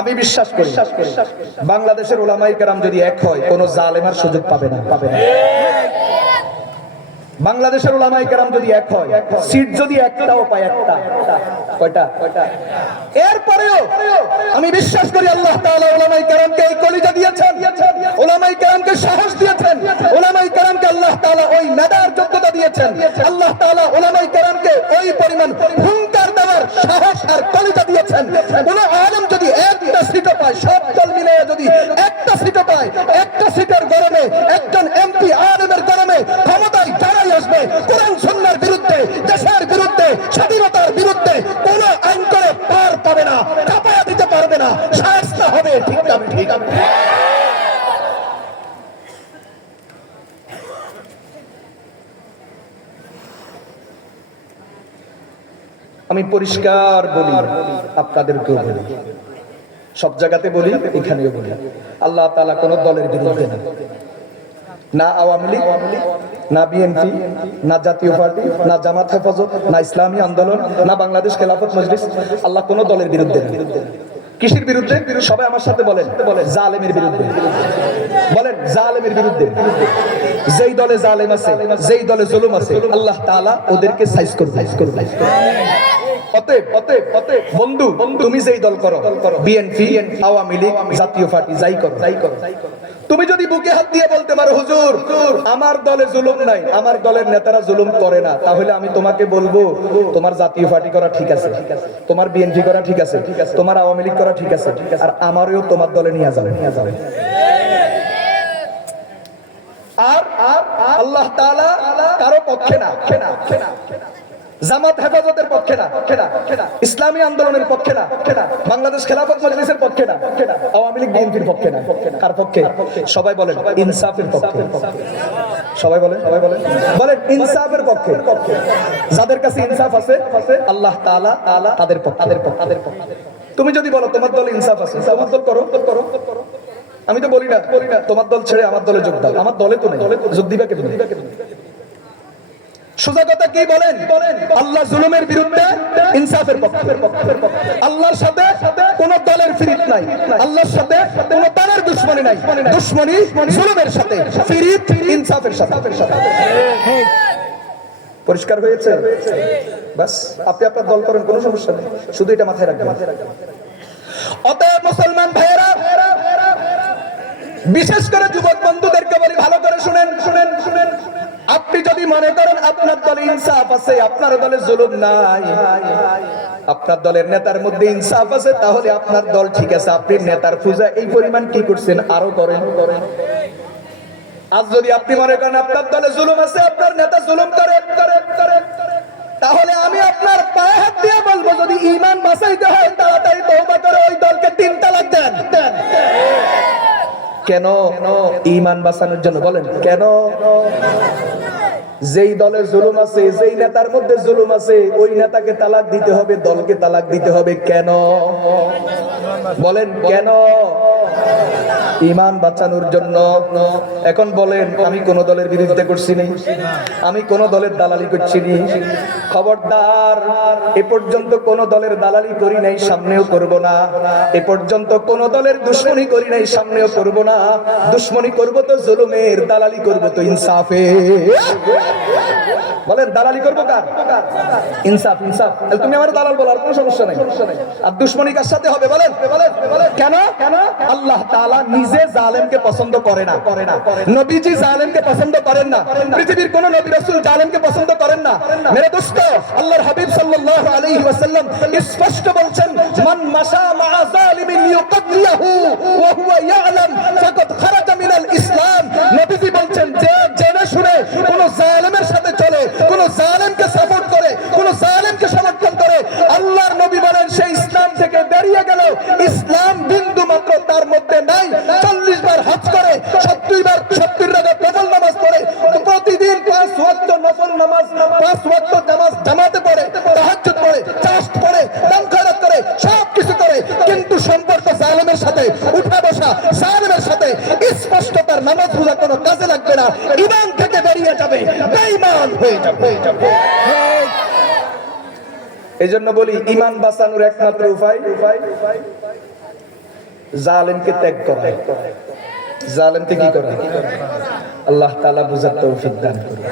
আমি বিশ্বাস করি বাংলাদেশের উলামায়ে কেরাম যদি এক হয় কোন জালেমার সুযোগ পাবে না। বাংলাদেশের উলামায়ে কেরাম যদি এক হয়, সিট যদি একটাও পায়, একটা কয়টা, এরপরেও আমি বিশ্বাস করি আল্লাহ তাআলা উলামায়ে কেরামকে এই কলিজা দিয়েছেন, উলামায়ে কেরামকে সাহস দিয়েছেন, উলামায়ে কেরামকে আল্লাহ তাআলা ওই মেধার যোগ্যতা দিয়েছেন, আল্লাহ তাআলা উলামায়ে কেরামকে ওই পরিমাণ হুঙ্কার দেওয়ার সাহস আর কলিজা দিয়েছেন। কোন আলেম যদি একটা সিটও পায়, সব দল মিলে যদি একটা সিটও পায়, একটা সিটের গরমে একজন এমপি আলেমের গরমে ক্ষমতায় যারাই আসবে কোরআন সুন্নাহর বিরুদ্ধে, দেশের বিরুদ্ধে, স্বাধীনতার বিরুদ্ধে কোন আইন করে পার পাবে না, কাঁপায়া দিতে পারবে না, শায়েস্তা হবে। ঠিক আছে, ঠিক আছে। আমি পরিষ্কার বলি, আপনাদেরকেও বলি, সব জায়গাতে বলি, এখানেও বলি, আল্লাহ তাআলা কোন দলের বিরুদ্ধে না, না আওয়ামী লীগ, না বিএনপি, না জাতীয় পার্টি, না জামাত হেফাজত, না ইসলামী আন্দোলন, না বাংলাদেশ খেলাফত মজলিস, আল্লাহ কোন দলের বিরুদ্ধে না। কিসের বিরুদ্ধে? সবাই আমার সাথে বলেন, জালেমের বিরুদ্ধে। বলেন জালেমের বিরুদ্ধে। যেই দলে জালেম আছে, যেই দলে জুলুম আছে, আল্লাহ তাআলা ওদেরকে সাইজ করবে। বন্ধু, তুমি যেই দল করো, বিএনপি, আওয়ামী লীগ, জাতীয় পার্টি, যাই করো, তুমি যদি বুকে হাত দিয়ে বলতে পারো হুজুর আমার দলে জুলুম নাই, আমার দলের নেতারা জুলুম করে না, তাহলে আমি তোমাকে বলবো তোমার জাতীয় পার্টি করা ঠিক আছে, তোমার বিএনপি করা ঠিক আছে, তোমার আওয়ামী লীগ করা ঠিক আছে, আর আমারও তোমার দলে নিয়ে যাবে। আর আল্লাহ তাআলা কারো পক্ষে না, জামাত হেফাজতের পক্ষে না, ইসলামী আন্দোলনের পক্ষে না, বাংলাদেশ খেলাফত মজলিসের পক্ষে না, আওয়ামী লীগ বিএনপির পক্ষে না। কার পক্ষে? সবাই বলেন ইনসাফের পক্ষে। সবাই বলেন ইনসাফের পক্ষে। যাদের কাছে ইনসাফ আছে আল্লাহ তাআলা তাদের পক্ষে। তুমি যদি বলো তোমার দলে ইনসাফ আছে, তোমার দল করো। আমি তো বলি না তোমার দল ছেড়ে আমার দলে যোগ দাও, আমার দলে তো নেই, যোগ দিবা কেমনে? সোজা কথা কি বলেন? আল্লাহ জুলুমের বিরুদ্ধে, ইনসাফের পক্ষে। আল্লাহর সাথে কোন দলের ফিরিত নাই, আল্লাহর সাথে কোন দলের দুশমনী নাই, দুশমনী জুলুমের সাথে, ফিরিত ইনসাফের সাথে। পরিষ্কার হয়েছে? বাস, আপনি আপনার দল করেন, কোনো সমস্যা নেই, শুধু এটা মাথায় রাখবেন। অতএব মুসলমান ভাইয়েরা, বিশেষ করে যুবক বন্ধুদেরকে বলি, ভালো করে শুনেন। আপনি যদি মনে করেন আপনার দলে ইনসাফ আছে, আপনার দলে জুলুম নাই, আপনার দলের নেতার মধ্যে ইনসাফ আছে, তাহলে আপনার দল ঠিক আছে। আপনি নেতার পূজা এই পরিমাণ কি করছেন, আরো করেন। আজ যদি আপনি মনে করেন আপনার দলে জুলুম আছে, আপনার নেতা জুলুম করে, তাহলে আমি আপনার পায়ে হাত দিয়ে বলবো, যদি ঈমান বাঁচাইতে হয় তাড়াতাড়ি তওবা করে ওই দলকে 3 তালাক দেন। কেন? ঈমান বাঁচানোর জন্য। বলেন কেন? যেই দলের জুলুম আছে, যেই নেতার মধ্যে জুলুম আছে, ওই নেতাকে তালাক দিতে হবে, দলকে তালাক দিতে হবে। কেন? বলেন কেন? ঈমান বাঁচানোর জন্য। এখন বলেন আমি কোন দলের বিরুদ্ধে করছি না, আমি কোন দলের দালালি করছি না। খবরদার, এ পর্যন্ত কোন দলের দালালি করি নাই, সামনেও করব না। এ পর্যন্ত কোন দলের দুশমনী করি নাই, সামনেও করব না। দুশমনী করব তো জুলুমের, দালালি করব তো ইনসাফের। বলেন দালালি করব কার? ইনসাফ। তুমি আমার দালাল বলার কোনো সমস্যা নাই। আর দুশমনী কার সাথে হবে? বলেন কেন? আল্লাহ তাআলা নিজে জালেমকে পছন্দ করে না, নবীজি জালেমকে পছন্দ করেন না, পৃথিবীর কোন নবী রাসূল জালেমকে পছন্দ করেন না। মেরে দোস্ত, আল্লাহর হাবিব সাল্লাল্লাহু আলাইহি ওয়াসাল্লাম স্পষ্ট বলছেন, মান মাশা মা যালিমিন ইউকাদ্দিহু ওয়া হুয়া ইয়ালাম ফাকাদ খারাজা মিনাল ইসলাম। নবীজি বলছেন, যে জেনে শুনে কোন জালেমের সাথে চলে, কোন জালেমকে সাপোর্ট করে, কোন জালেমকে সমর্থন করে, আল্লাহর নবী বলেন সে ইসলাম থেকে বেরিয়ে গেল। ইসলাম বিন্দু মাত্র তার মধ্যে নাই। 40 বার হজ করে, 70 রাকাত নফল নামাজ পড়ে, প্রতিদিন 5 ওয়াক্ত নফল নামাজ, 5 ওয়াক্ত নামাজ জামাতে পড়ে, তাহাজ্জুদ পড়ে, চাষ্ট পড়ে, দান খয়রাত করে, সব কিছু করে, কিন্তু সম্পর্ক জালেমের সাথে, উঠা বসা জালেমের সাথে, স্পষ্ট তার নামাজ রোজা কোনো কাজে লাগবে না, ঈমান থেকে বেরিয়ে যাবে, বেঈমান হয়ে যাবে। এই জন্য বলি ঈমান বাঁচানোর একমাত্র উপায় জালেমকে ত্যাগ করা, জালেমকে কি করা? আল্লাহ তাআলা বুঝার তৌফিক দান করুন।